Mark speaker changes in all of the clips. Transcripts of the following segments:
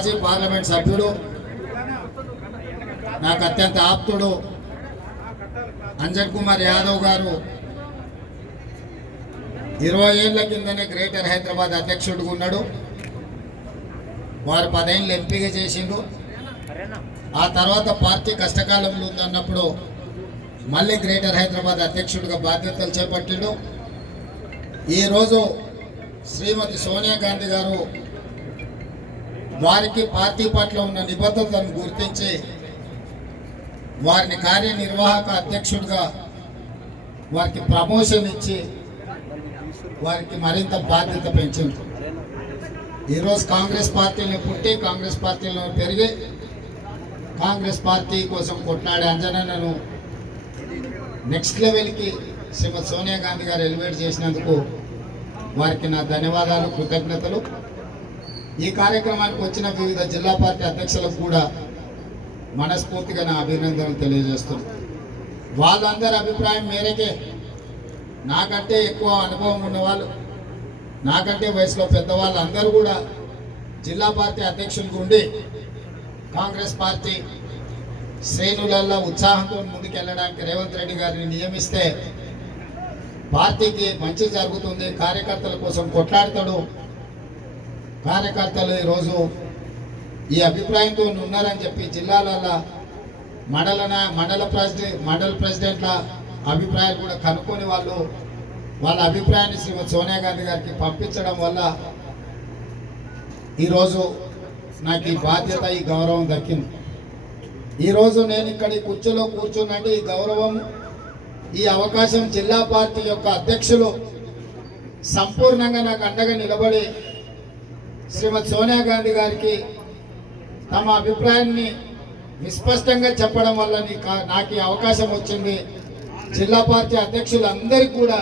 Speaker 1: మాజీ పార్లమెంట్ సభ్యుడు నాకు అత్యంత ఆప్తుడు అంజన్ కుమార్ యాదవ్ గారు. ఇరవై ఏళ్ళ కిందనే గ్రేటర్ హైదరాబాద్ అధ్యక్షుడిగా ఉన్నాడు. వారు పదేళ్ళు ఎంపీగా చేసిండు. ఆ తర్వాత పార్టీ కష్టకాలంలో ఉందన్నప్పుడు మళ్ళీ గ్రేటర్ హైదరాబాద్ అధ్యక్షుడిగా బాధ్యతలు చేపట్టిండు. ఈరోజు శ్రీమతి సోనియా గాంధీ గారు వారికి పార్టీ పట్ల ఉన్న నిబద్ధతను గుర్తించి వారిని కార్యనిర్వాహక అధ్యక్షుడిగా వారికి ప్రమోషన్ ఇచ్చి వారికి మరింత బాధ్యత పెంచింది. ఈరోజు కాంగ్రెస్ పార్టీని పుట్టి కాంగ్రెస్ పార్టీలో పెరిగి కాంగ్రెస్ పార్టీ కోసం కొట్లాడే అంజనను నెక్స్ట్ లెవెల్కి శ్రీమతి సోనియా గాంధీ గారు ఎలివేట్ చేసినందుకు వారికి నా ధన్యవాదాలు కృతజ్ఞతలు. ఈ కార్యక్రమానికి వచ్చిన వివిధ జిల్లా పార్టీ అధ్యక్షులకు కూడా మనస్ఫూర్తిగా నా అభినందనలు తెలియజేస్తున్నాను. వాళ్ళందరి అభిప్రాయం మేరకే. నాకంటే ఎక్కువ అనుభవం ఉన్నవాళ్ళు నాకంటే వయసులో పెద్దవాళ్ళు అందరూ కూడా జిల్లా పార్టీ అధ్యక్షులకు ఉండి కాంగ్రెస్ పార్టీ శ్రేణులలో ఉత్సాహంతో ముందుకెళ్ళడానికి రేవంత్ రెడ్డి గారిని నియమిస్తే పార్టీకి మంచి జరుగుతుంది కార్యకర్తల కోసం కొట్లాడతాడు కార్యకర్తలు ఈరోజు ఈ అభిప్రాయంతో ఉన్నారని చెప్పి జిల్లాలలో మండలన మండల ప్రెసిడెంట్ మండల ప్రెసిడెంట్ల అభిప్రాయాలు కూడా కనుక్కొని వాళ్ళు వాళ్ళ అభిప్రాయాన్ని శ్రీమతి సోనియా గాంధీ గారికి పంపించడం వల్ల ఈరోజు నాకు ఈ బాధ్యత ఈ గౌరవం దక్కింది. ఈరోజు నేను ఇక్కడ ఈ కుర్చీలో కూర్చున్నట్టు ఈ గౌరవం ఈ అవకాశం జిల్లా పార్టీ యొక్క అధ్యక్షులు సంపూర్ణంగా నాకు అండగా నిలబడి శ్రీమతి సోనియా గాంధీ గారికి తమ అభిప్రాయాన్ని విస్పష్టంగా చెప్పడం వల్ల నీ- నాకు ఈ అవకాశం వచ్చింది. జిల్లా పార్టీ అధ్యక్షులందరికీ కూడా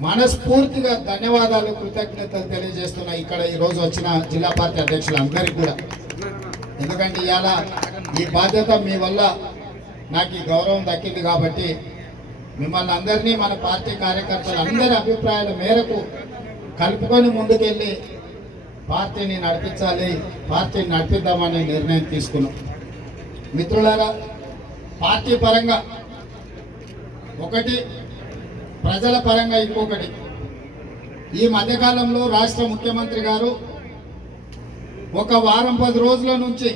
Speaker 1: మనస్ఫూర్తిగా ధన్యవాదాలు కృతజ్ఞతలు తెలియజేస్తున్నా ఇక్కడ ఈరోజు వచ్చిన జిల్లా పార్టీ అధ్యక్షులందరికీ కూడా. ఎందుకంటే ఇవాళ ఈ బాధ్యత మీ వల్ల నాకు ఈ గౌరవం దక్కింది కాబట్టి మిమ్మల్ని అందరినీ మన పార్టీ కార్యకర్తలు అందరి అభిప్రాయాల మేరకు కలుపుకొని ముందుకెళ్ళి పార్టీని నడిపించాలి పార్టీని నడిపిద్దామనే నిర్ణయం తీసుకున్నాం. మిత్రులారా పార్టీ పరంగా ఒకటి ప్రజల పరంగా ఇంకొకటి. ఈ మధ్యకాలంలో రాష్ట్ర ముఖ్యమంత్రి గారు ఒక వారం పది రోజుల నుంచి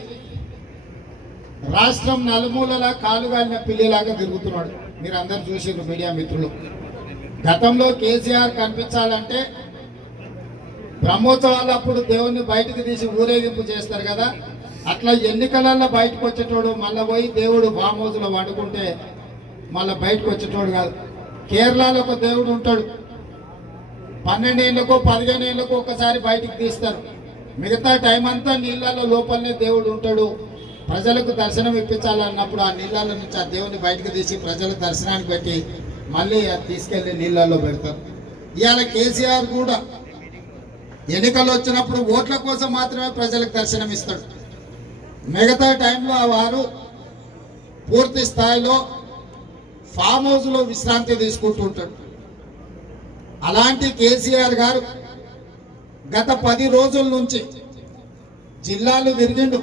Speaker 1: రాష్ట్రం నలుమూలలా కాలుగాలిన పిల్లిలాగా తిరుగుతున్నాడు. మీరు అందరు చూసారు మీడియా మిత్రులు. గతంలో కేసీఆర్ కనిపించాలంటే బ్రహ్మోత్సవాలు అప్పుడు దేవుణ్ణి బయటకు తీసి ఊరేగింపు చేస్తారు కదా. అట్లా ఎన్నికలలో బయటకు వచ్చేటోడు మళ్ళీ పోయి దేవుడు బామోజులో వండుకుంటే మళ్ళీ బయటకు వచ్చేటోడు కాదు. కేరళలో ఒక దేవుడు ఉంటాడు. పన్నెండేళ్ళకు పదిహేను ఏళ్ళకు ఒకసారి బయటికి తీస్తారు. మిగతా టైం అంతా నీళ్ళలో లోపలనే దేవుడు ఉంటాడు. ప్రజలకు దర్శనం ఇప్పించాలన్నప్పుడు ఆ నీళ్ళలో నుంచి ఆ దేవుని బయటకు తీసి ప్రజల దర్శనానికి పెట్టి మళ్ళీ అది నీళ్ళల్లో పెడతారు. ఇవాళ కేసీఆర్ కూడా ఎన్నికలు వచ్చినప్పుడు ఓట్ల కోసం మాత్రమే ప్రజలకు దర్శనం ఇస్తాడు. మిగతా టైంలో ఆ వారు పూర్తి స్థాయిలో ఫామ్ హౌస్లో విశ్రాంతి తీసుకుంటూ ఉంటాడు. అలాంటి కేసీఆర్ గారు గత పది రోజుల నుంచి జిల్లాలు విరిగిండు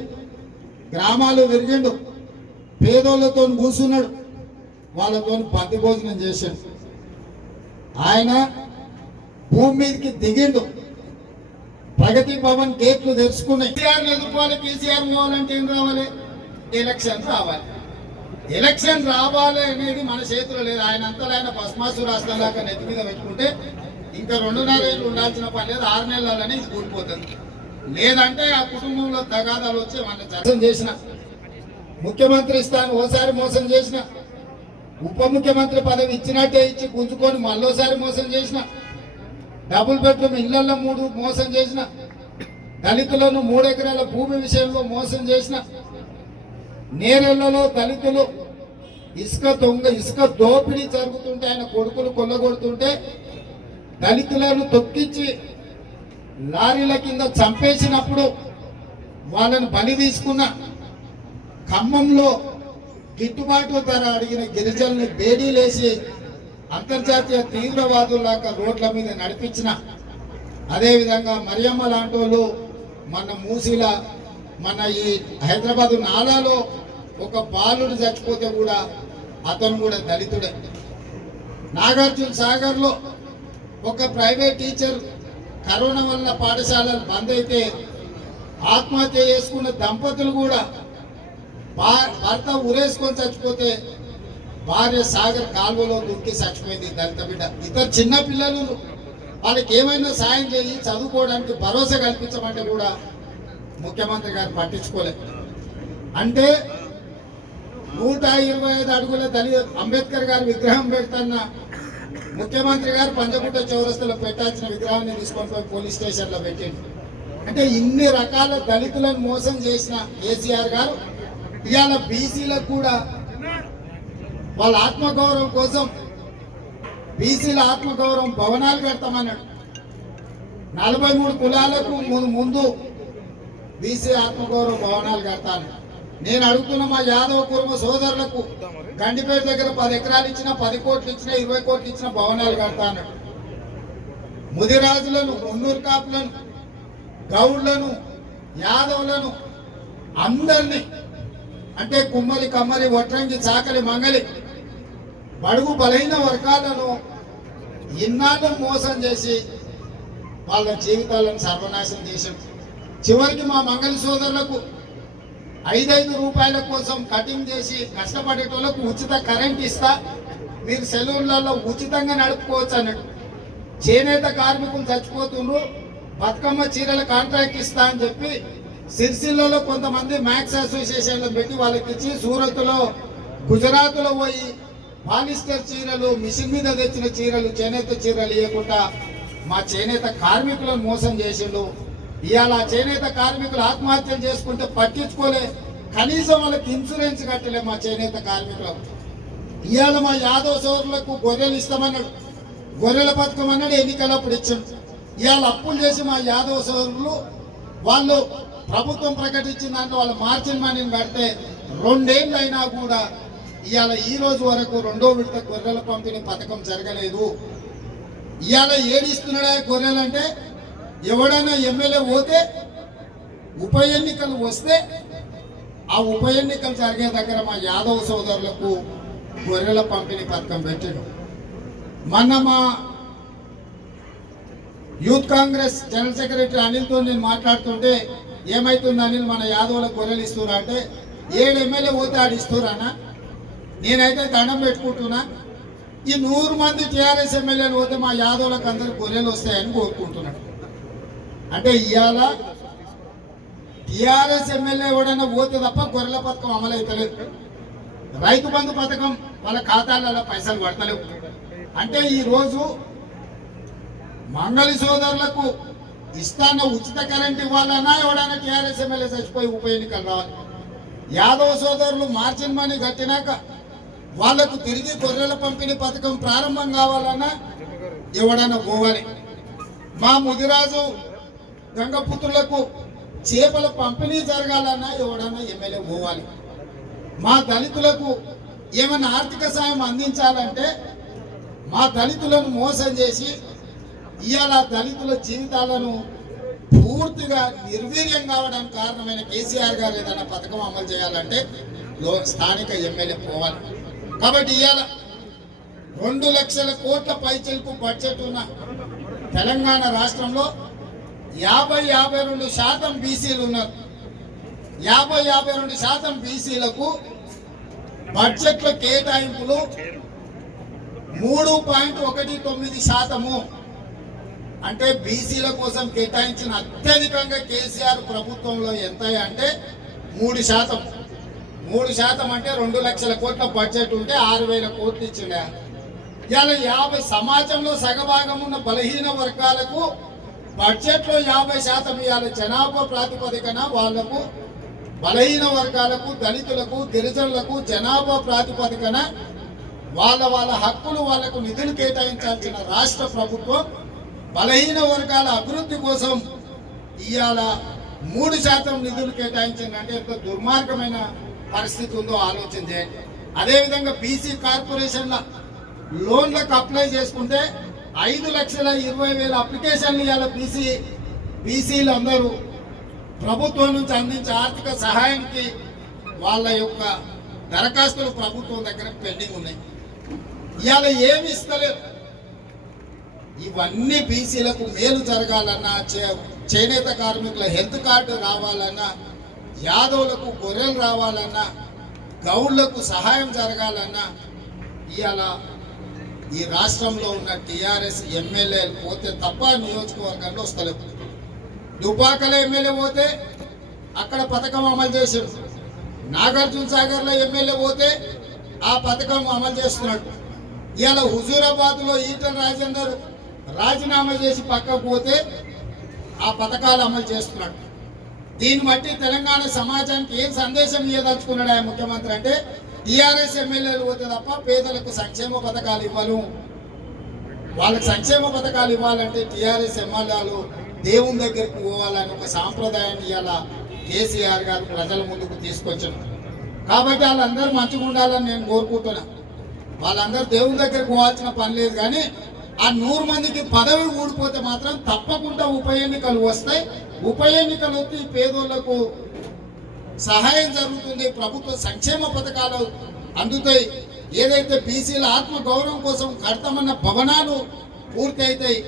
Speaker 1: గ్రామాలు విరిగిండు పేదోళ్ళతో కూర్చున్నాడు వాళ్ళతో బంతి భోజనం చేశాడు. ఆయన భూమి మీదకి దిగిండు. ప్రగతి భవన్ గేట్లు తెరుచుకున్నాయి. కేసీఆర్ ఎదుర్కోవాలి కేసీఆర్ పోవాలంటే ఏం రావాలి ఎలక్షన్ రావాలి. ఎలక్షన్ రావాలి అనేది మన చేతిలో లేదు. ఆయన అంతా ఆయన భస్మాసు రాష్ట్రం దాకా నెత్తి మీద పెట్టుకుంటే ఇంకా రెండున్నర ఏళ్ళు ఉండాల్సిన పని లేదు. ఆరు నెలలనే ఇది కూలిపోతుంది. లేదంటే ఆ కుటుంబంలో తగాదాలు వచ్చి మన చర్చం చేసిన ముఖ్యమంత్రి స్థానం ఓసారి మోసం చేసిన ఉప ముఖ్యమంత్రి పదవి ఇచ్చినట్టే ఇచ్చి గుంజుకొని మళ్ళోసారి మోసం చేసిన డబుల్ బెడ్రూమ్ ఇళ్ళలో మూడు మోసం చేసిన దళితులను మూడు ఎకరాల భూమి విషయంలో మోసం చేసిన నేరెళ్ళలో దళితులు ఇసుక దొంగ ఇసుక దోపిడీ జరుగుతుంటే ఆయన కొడుకులు కొల్లగొడుతుంటే దళితులను తొక్కించి లారీల కింద చంపేసినప్పుడు వాళ్ళని బలి తీసుకున్న ఖమ్మంలో గిట్టుబాటు ధర అడిగిన గిరిజనుల్ని బేడీలేసి అంతర్జాతీయ తీవ్రవాదులాగా రోడ్ల మీద నడిపించిన అదేవిధంగా మరియమ్మ లాంటి వాళ్ళు మన మూసిల మన ఈ హైదరాబాద్ నాలాలో ఒక బాలుడు చచ్చిపోతే కూడా అతను కూడా దళితుడే. నాగార్జున సాగర్లో ఒక ప్రైవేట్ టీచర్ కరోనా వల్ల పాఠశాలలు బంద్ అయితే ఆత్మహత్య చేసుకున్న దంపతులు కూడా భర్త ఉరేసుకొని చచ్చిపోతే భార్య సాగర్ కాల్వలో దుక్కి చచ్చిపోయింది. దళిత బిడ్డ ఇద్దరు చిన్న పిల్లలు వాళ్ళకి ఏమైనా సాయం చేసి చదువుకోవడానికి భరోసా కల్పించమంటే కూడా ముఖ్యమంత్రి గారు పట్టించుకోలేదు. అంటే నూట ఇరవై ఐదు అడుగుల దళిత అంబేద్కర్ గారి విగ్రహం పెడుతున్న ముఖ్యమంత్రి గారు పంచగుట్ట చౌరస్తలో పెట్టాల్సిన విగ్రహాన్ని తీసుకొని పోయి పోలీస్ స్టేషన్లో పెట్టింది అంటే ఇన్ని రకాల దళితులను మోసం చేసిన కేసీఆర్ గారు ఇవాళ బీసీలకు కూడా వాళ్ళ ఆత్మగౌరవం కోసం బీసీల ఆత్మగౌరవం భవనాలు పెడతామన్నాడు నలభై మూడు కులాలకు ముందు ముందు బీసీ ఆత్మగౌరవ భవనాలు కడతాను. నేను అడుగుతున్న మా యాదవ కుటుంబ సోదరులకు గండిపేట దగ్గర పది ఎకరాలు ఇచ్చిన పది కోట్లు ఇచ్చిన ఇరవై కోట్లు ఇచ్చిన భవనాలు కడతాను. ముదిరాజులను మున్నూరు కాపులను గౌడ్లను యాదవులను అందరినీ అంటే కుమ్మలి కమ్మలి వట్రంగి చాకలి మంగలి బడుగు బలహీన వర్గాలను ఇన్నాళ్ళు మోసం చేసి వాళ్ళ జీవితాలను సర్వనాశనం చేశాం చివరికి మా మంగళ సోదరులకు ఐదైదు రూపాయల కోసం కటింగ్ చేసి కష్టపడేటోళ్ళకు ఉచిత కరెంట్ ఇస్తా మీరు సెలూన్లలో ఉచితంగా నడుపుకోవచ్చు అన్నట్టు చేనేత కార్మికులు చచ్చిపోతుండ్రు బతుకమ్మ చీరల కాంట్రాక్ట్ ఇస్తా అని చెప్పి సిరిసిల్లలో కొంతమంది మ్యాక్స్ అసోసియేషన్లో పెట్టి వాళ్ళకి ఇచ్చి సూరత్లో గుజరాత్లో పోయి పాలిస్టర్ చీరలు మిషన్ మీద తెచ్చిన చీరలు చేనేత చీరలు ఇవ్వకుండా మా చేనేత కార్మికులను మోసం చేసిండు. ఇవాళ చేనేత కార్మికులు ఆత్మహత్యలు చేసుకుంటే పట్టించుకోలే. కనీసం వాళ్ళకి ఇన్సూరెన్స్ కట్టలే మా చేనేత కార్మికులకు ఇవాళ మా యాదవ సోదరులకు గొర్రెలు ఇస్తామన్నాడు. గొర్రెల పథకం అన్నాడు ఎన్నికలప్పుడు ఇచ్చాడు. ఇవాళ అప్పులు చేసి మా యాదవ సోదరులు వాళ్ళు ప్రభుత్వం ప్రకటించిన దాంట్లో వాళ్ళు మార్చిన మనీని కడితే రెండేళ్ళు అయినా కూడా ఇవాళ ఈ రోజు వరకు రెండో విడత గొర్రెల పంపిణీ పథకం జరగలేదు. ఇవాళ ఏడిస్తున్నాడా గొర్రెలంటే ఎవడైనా ఎమ్మెల్యే పోతే ఉప ఎన్నికలు వస్తే ఆ ఉప ఎన్నికలు జరిగే దగ్గర మా యాదవ సోదరులకు గొర్రెల పంపిణీ పథకం పెట్టాడు మొన్న మా యూత్ కాంగ్రెస్ జనరల్ సెక్రటరీ అనిల్తో నేను మాట్లాడుతుంటే ఏమైతుంది అనిల్ మన యాదవులకు గొర్రెలు ఇస్తున్నా అంటే ఏడు ఎమ్మెల్యే పోతే ఆడు ఇస్తురానా నేనైతే దండం పెట్టుకుంటున్నా ఈ నూరు మంది టీఆర్ఎస్ ఎమ్మెల్యేలు పోతే మా యాదవులకు అందరు గొర్రెలు వస్తాయని కోరుకుంటున్నాడు అంటే ఇవాళ టీఆర్ఎస్ ఎమ్మెల్యే ఎవడైనా పోతే తప్ప గొర్రెల పథకం అమలు అవుతలేదు రైతు బంధు పథకం వాళ్ళ ఖాతాలలో పైసలు పడతలేవు. అంటే ఈరోజు మంగళి సోదరులకు ఇస్తాన్న ఉచిత కరెంట్ ఇవ్వాలన్నా ఎవడైనా టీఆర్ఎస్ ఎమ్మెల్యే చచ్చిపోయి ఉప ఎన్నికలు రావాలి. యాదవ సోదరులు మార్జిన్ మనీ కట్టినాక వాళ్ళకు తిరిగి గొర్రెల పంపిణీ పథకం ప్రారంభం కావాలన్నా ఎవడైనా పోవాలి. మా ముదిరాజు గంగపుత్రులకు చేపల పంపిణీ జరగాలన్నా ఎవడన్నా ఎమ్మెల్యే పోవాలి. మా దళితులకు ఏమైనా ఆర్థిక సాయం అందించాలంటే మా దళితులను మోసం చేసి ఇవాళ దళితుల జీవితాలను పూర్తిగా నిర్వీర్యం కావడానికి కారణమైన కేసీఆర్ గారు ఏదైనా పథకం అమలు చేయాలంటే లో స్థానిక ఎమ్మెల్యే పోవాలి. కాబట్టి ఇవాళ రెండు లక్షల కోట్ల పైచలకు బడ్జెట్ ఉన్న తెలంగాణ రాష్ట్రంలో యాభై యాభై రెండు శాతం బీసీలు ఉన్నారు. యాభై యాభై రెండు శాతం బీసీలకు బడ్జెట్ల కేటాయింపులు మూడు పాయింట్ ఒకటి తొమ్మిది శాతము. అంటే బీసీల కోసం కేటాయించిన అత్యధికంగా కేసీఆర్ ప్రభుత్వంలో ఎంత అంటే మూడు శాతం. మూడు శాతం అంటే రెండు లక్షల కోట్ల బడ్జెట్ ఉంటే ఆరు వేల కోట్లు ఇచ్చిండే? ఇవాళ యాభై సమాజంలో సగభాగం ఉన్న బలహీన వర్గాలకు బడ్జెట్లో యాభై శాతం ఇవాళ జనాభా ప్రాతిపదికన వాళ్ళకు బలహీన వర్గాలకు దళితులకు గిరిజనులకు జనాభా ప్రాతిపదికన వాళ్ళ వాళ్ళ హక్కులు వాళ్ళకు నిధులు కేటాయించాల్సిన రాష్ట్ర ప్రభుత్వం బలహీన వర్గాల అభివృద్ధి కోసం ఇవాళ మూడు శాతం నిధులు కేటాయించిందంటే ఎంతో దుర్మార్గమైన పరిస్థితి ఉందో ఆలోచన చేయండి. అదేవిధంగా బీసీ కార్పొరేషన్ల లోన్లకు అప్లై చేసుకుంటే ఐదు లక్షల ఇరవై వేల అప్లికేషన్లు ఇవాళ బీసీ బీసీలు అందరూ ప్రభుత్వం నుంచి అందించే ఆర్థిక సహాయానికి వాళ్ళ యొక్క దరఖాస్తులు ప్రభుత్వం దగ్గర పెండింగ్ ఉన్నాయి. ఇవాళ ఏమి ఇస్తలేదు ఇవన్నీ బీసీలకు మేలు జరగాలన్నా చే- చేనేత కార్మికుల హెల్త్ కార్డు రావాలన్నా యాదవులకు గొర్రెలు రావాలన్నా గౌళ్ళకు సహాయం జరగాలన్నా ఇవాళ ఈ రాష్ట్రంలో ఉన్న టీఆర్ఎస్ ఎమ్మెల్యేలు పోతే తప్ప నియోజకవర్గంలో వస్తలేవు. దుబాకల ఎమ్మెల్యే పోతే అక్కడ పథకం అమలు చేశాడు. నాగార్జున సాగర్లో ఎమ్మెల్యే పోతే ఆ పథకం అమలు చేస్తున్నాడు. ఇవాళ హుజూరాబాద్లో ఈటల రాజేందర్ రాజీనామా చేసి పక్కకు పోతే ఆ పథకాలు అమలు చేస్తున్నాడు. దీన్ని బట్టి తెలంగాణ సమాజానికి ఏం సందేశం ఇవ్వదలుచుకున్నాడు ఆయన ముఖ్యమంత్రి అంటే టీఆర్ఎస్ ఎమ్మెల్యేలు పోతే తప్ప పేదలకు సంక్షేమ పథకాలు ఇవ్వను వాళ్ళకి సంక్షేమ పథకాలు ఇవ్వాలంటే టీఆర్ఎస్ ఎమ్మెల్యేలు దేవుని దగ్గరికి పోవాలని ఒక సాంప్రదాయాన్ని ఇవాళ కేసీఆర్ గారు ప్రజల ముందుకు తీసుకొచ్చారు. కాబట్టి వాళ్ళందరూ మంచిగా ఉండాలని నేను కోరుకుంటున్నా. వాళ్ళందరూ దేవుని దగ్గరికి పోవాల్సిన పని లేదు కానీ ఆ నూరు మందికి పదవి ఊడిపోతే మాత్రం తప్పకుండా ఉప ఎన్నికలు వస్తాయి. ఉప ఎన్నికలు వచ్చి పేదోళ్ళకు సహాయం జరుగుతుంది. ప్రభుత్వ సంక్షేమ పథకాలు అందుతాయి. ఏదైతే బీసీల ఆత్మ గౌరవం కోసం కడతామన్న భవనాలు పూర్తి అవుతాయి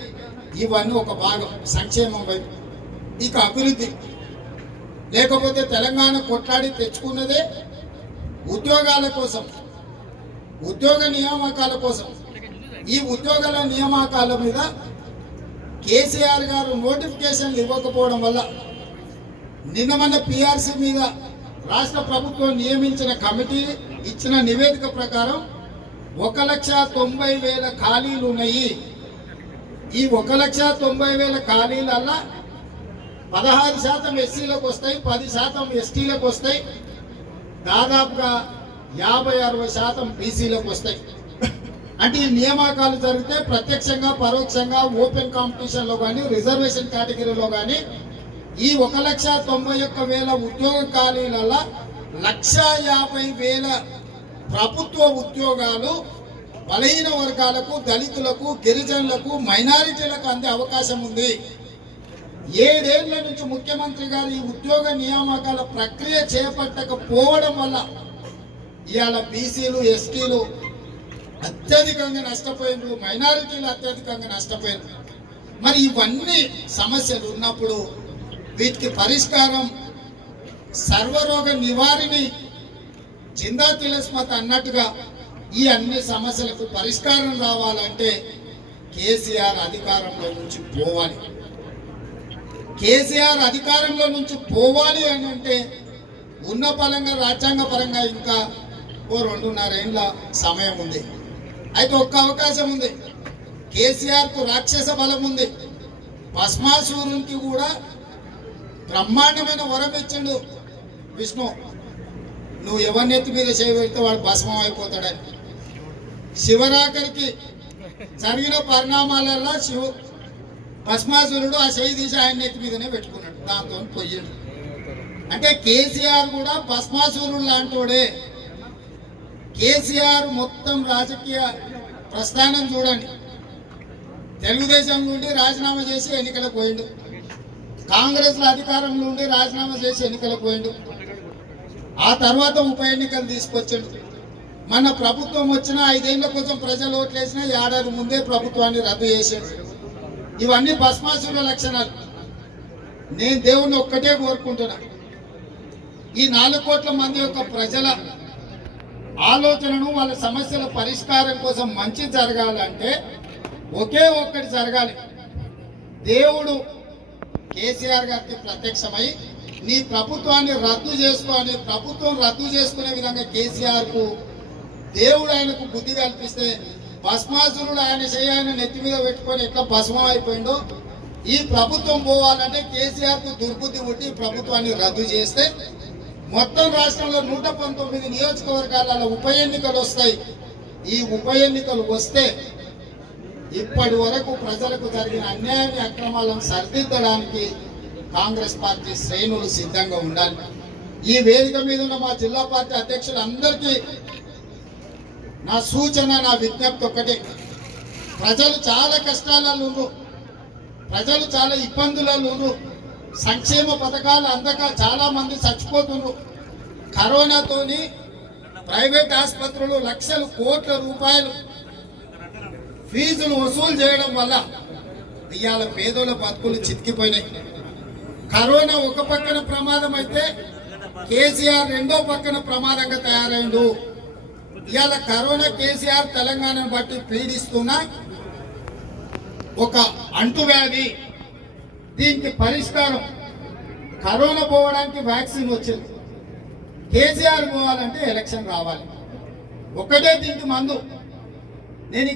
Speaker 1: ఇవన్నీ ఒక భాగం సంక్షేమం వైపు. ఇక అభివృద్ధి. లేకపోతే తెలంగాణ కొట్లాడి తెచ్చుకున్నదే ఉద్యోగాల కోసం ఉద్యోగ నియామకాల కోసం ఈ ఉద్యోగాల నియామకాల మీద కేసీఆర్ గారు నోటిఫికేషన్లు ఇవ్వకపోవడం వల్ల నిన్న మన పిఆర్సీ మీద రాష్ట్ర ప్రభుత్వం నియమించిన కమిటీ ఇచ్చిన నివేదిక ప్రకారం ఒక లక్ష తొంభై వేల ఖాళీలు ఉన్నాయి. ఈ ఒక లక్ష తొంభై వేల ఖాళీలల్లా పదహారు శాతం ఎస్సీలకు వస్తాయి పది శాతం ఎస్టీలకు వస్తాయి. దాదాపుగా యాభై అరవై శాతం బీసీలకు వస్తాయి. అంటే ఈ నియామకాలు జరిగితే ప్రత్యక్షంగా పరోక్షంగా ఓపెన్ కాంపిటీషన్లో కానీ రిజర్వేషన్ కేటగిరీలో కానీ ఈ ఒక లక్ష తొంభై ఒక్క వేల ఉద్యోగ ఖాళీలలో లక్ష యాభై వేల ప్రభుత్వ ఉద్యోగాలు బలహీన వర్గాలకు దళితులకు గిరిజనులకు మైనారిటీలకు అందే అవకాశం ఉంది. ఏడేళ్ళ నుంచి ముఖ్యమంత్రి గారు ఈ ఉద్యోగ నియామకాల ప్రక్రియ చేపట్టకపోవడం వల్ల ఇవాళ బీసీలు ఎస్టీలు అత్యధికంగా నష్టపోయినరు మైనారిటీలు అత్యధికంగా నష్టపోయినరు. మరి ఇవన్నీ సమస్యలు ఉన్నప్పుడు వీటికి పరిష్కారం సర్వరోగ నివారిణి జిందా తిలస్మత్ అన్నట్టుగా ఈ అన్ని సమస్యలకు పరిష్కారం రావాలంటే కేసీఆర్ అధికారంలో నుంచి పోవాలి. కేసీఆర్ అధికారంలో నుంచి పోవాలి అని అంటే ఉన్న పరంగా రాజ్యాంగ పరంగా ఇంకా ఓ రెండున్నరేళ్ళ సమయం ఉంది. అయితే ఒక్క అవకాశం ఉంది. కేసీఆర్కు రాక్షస బలం ఉంది. భస్మాసూరునికి కూడా బ్రహ్మాండమైన వరం ఇచ్చిండు విష్ణు. నువ్వు ఎవరిని ఎత్తి మీద చేయబెడితే వాడు భస్మం అయిపోతాడని. శివరాకరికి జరిగిన పరిణామాలలో శివ భస్మాసురుడు ఆ చేయి తీసి ఆయన నెత్తి మీదనే పెట్టుకున్నాడు. దాంతో పోయిండు అంటే కేసీఆర్ కూడా భస్మాసురుడు లాంటోడే కేసీఆర్ మొత్తం రాజకీయ ప్రస్థానం చూడండి. తెలుగుదేశం నుండి రాజీనామా చేసి ఎన్నికలకు పోయిండు. కాంగ్రెస్ అధికారం నుండి రాజీనామా చేసి ఎన్నికలకు పోయిండు. ఆ తర్వాత ఉప ఎన్నికలు తీసుకొచ్చాడు. మన ప్రభుత్వం వచ్చిన ఐదేళ్ళ కోసం ప్రజలు ఓట్లేసిన ఏడాది ముందే ప్రభుత్వాన్ని రద్దు చేశాడు ఇవన్నీ భస్మాసుల లక్షణాలు. నేను దేవుణ్ణి ఒక్కటే కోరుకుంటున్నా. ఈ నాలుగు కోట్ల మంది యొక్క ప్రజల ఆలోచనను వాళ్ళ సమస్యల పరిష్కారం కోసం మంచి జరగాలంటే ఒకే ఒక్కటి జరగాలి. దేవుడు కేసీఆర్ గారికి ప్రత్యక్షమై నీ ప్రభుత్వాన్ని రద్దు చేసుకోని ప్రభుత్వం రద్దు చేసుకునే విధంగా కేసీఆర్కు దేవుడు ఆయనకు బుద్ధి కల్పిస్తే భస్మాసురుడు ఆయన చేయాలని నెత్తి మీద పెట్టుకొని ఎట్లా భస్మం అయిపోయిందో ఈ ప్రభుత్వం పోవాలంటే కేసీఆర్కు దుర్బుద్ధి పుట్టి ప్రభుత్వాన్ని రద్దు చేస్తే మొత్తం రాష్ట్రంలో నూట పంతొమ్మిది నియోజకవర్గాలలో ఉప ఎన్నికలు వస్తాయి. ఈ ఉప ఎన్నికలు వస్తే ఇప్పటి వరకు ప్రజలకు జరిగిన అన్యాయాన్ని అక్రమాలను సరిదిద్దడానికి కాంగ్రెస్ పార్టీ శ్రేణులు సిద్ధంగా ఉండాలి. ఈ వేదిక మీద ఉన్న మా జిల్లా పార్టీ అధ్యక్షులందరికీ నా సూచన నా విజ్ఞప్తి ఒకటే ప్రజలు చాలా కష్టాలలో ప్రజలు చాలా ఇబ్బందులలో సంక్షేమ పథకాలు అందక చాలా మంది చచ్చిపోతున్నారు. కరోనాతోని ప్రైవేట్ ఆసుపత్రులు లక్షలు కోట్ల రూపాయలు ఫీజులు వసూలు చేయడం వల్ల ఇవాళ పేదోళ్ళ బతుకులు చితికిపోయినాయి. కరోనా ఒక పక్కన ప్రమాదం అయితే కేసీఆర్ రెండో పక్కన ప్రమాదంగా తయారైండు. ఇవాళ కరోనా కేసీఆర్ తెలంగాణను బట్టి పీడిస్తున్న ఒక అంటువ్యాధి దీనికి పరిష్కారం కరోనా పోవడానికి వ్యాక్సిన్ వచ్చింది. కేసీఆర్ పోవాలంటే ఎలక్షన్ రావాలి. ఒక్కటే దీనికి మందు. నేను